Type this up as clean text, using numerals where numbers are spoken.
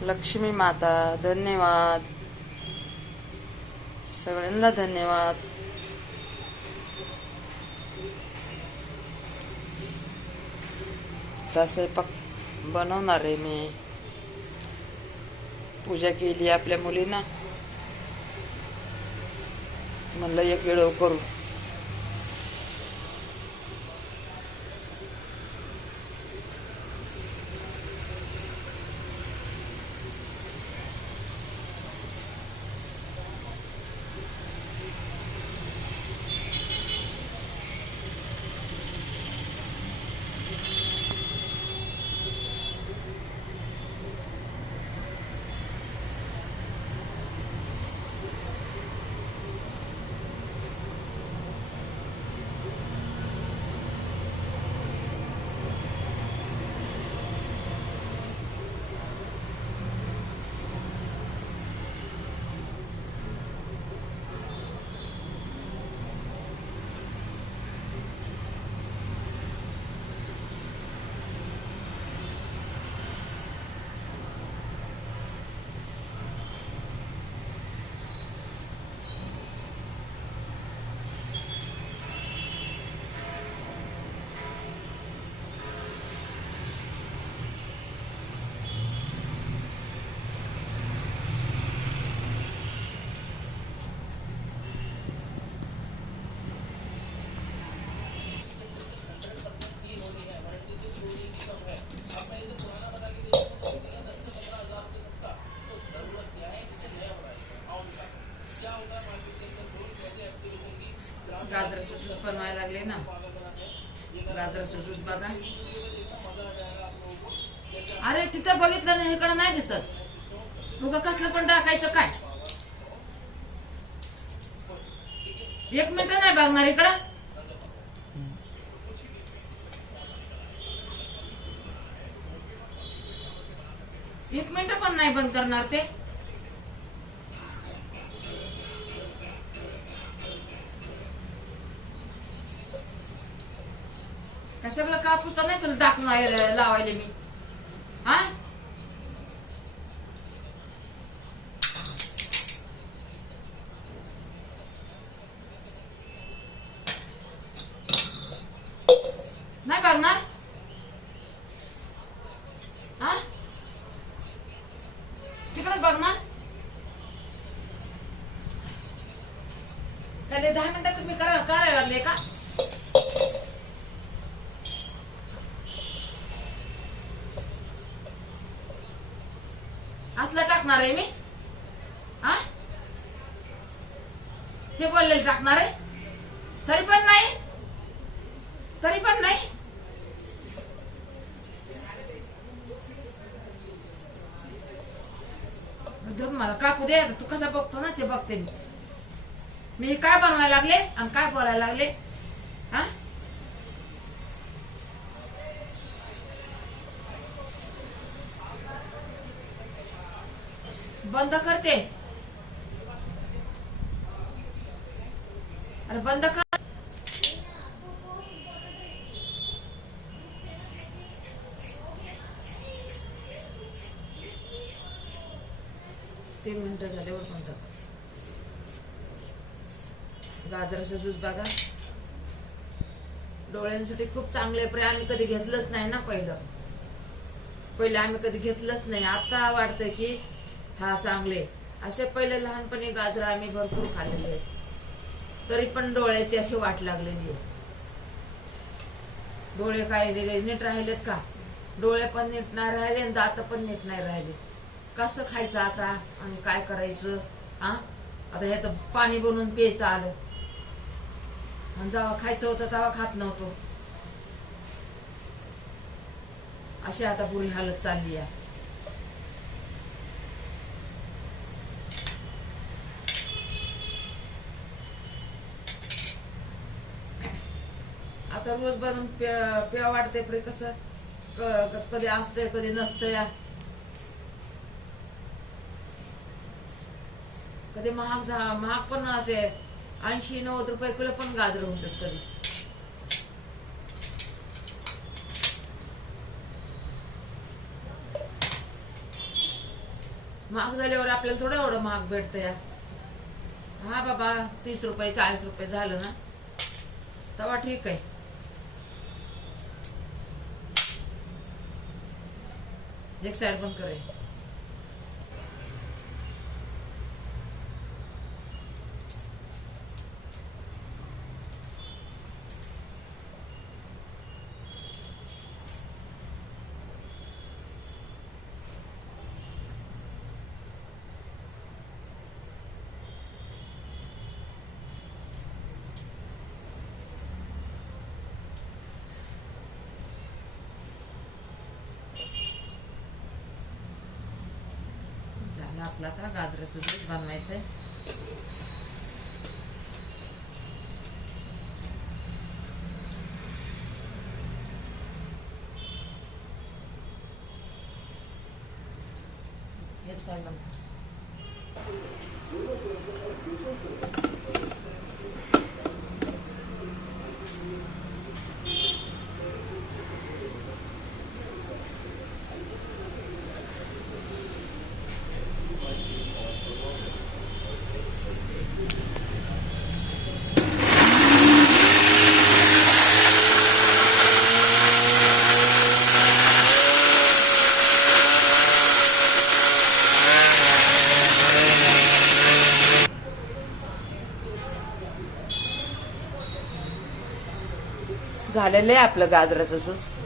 लक्ष्मी माता धन्यवाद, सगळ्यांना धन्यवाद. आता स्वयंपाक बनवणार आहे मी. पूजा केली आपल्या मुलीनं, म्हणलं एक वेळ करू. गाजराचं ज्यूस बनवायला लागले ना. गाजराचं ज्यूस बघा. अरे तिथं बघितलं ना, इकडं नाही दिसत. मग कसलं पण टाकायचं काय? एक मिनिट नाही बघणार इकडं. एक मिनिट पण नाही बंद करणार ते. सगळं कापूस तर नाही तुला दाखवून लावायले मी. हा नाही बघणार. हा तिकडे बघणार. काय 10 मिनिटात तुम्ही करायला लागले का? असलं टाकणार आहे मी. हा हे बोललेलं टाकणार आहे. तरी पण नाही. मला कापू दे. तू कसा बघतो ना ते बघते मी काय बनवायला लागले आणि काय बोलायला लागले. हा बंद करते. अरे बंद कर. तीन मिनिटं झाल्यावर बंद. गाजराचा ज्यूस बघा. डोळ्यांसाठी खूप चांगले. आम्ही कधी घेतलंच नाही ना. पहिलं आम्ही कधी घेतलंच नाही. आता वाटतंय की हा चांगले. असे पहिले लहानपणी गाजर आम्ही भरपूर खाल्लेले आहेत. तरी पण डोळ्याची अशी वाट लागलेली आहे. डोळे काय नीट राहिलेत का? डोळे पण नीट नाही राहिले आणि दात पण नीट नाही राहिले. कसं खायचं आता आणि काय करायचं? हा आता ह्याचं पाणी बनवून प्यायचं आलं. आणि जेव्हा खायचं होतं तेव्हा खात नव्हतो. अशी आता बुरी हालत चालली आहे. आता रोज बनवून प्या वाटते. पण कसं कधी असतंय कधी नसतंय. कधी महाग पण असे 80-90 रुपये किलो पण गाजर होतात कधी. महाग झाल्यावर आपल्याला थोडं एवढं महाग भेटतं या. हा बाबा 30 रुपये 40 रुपये झालं ना तेव्हा ठीक आहे. एक साइड पण करे. आपला आता गाजराचं ज्यूस बनवायचंय. एक साइड बनवा. झालेलं आहे आपलं गाजराचं ज्यूस.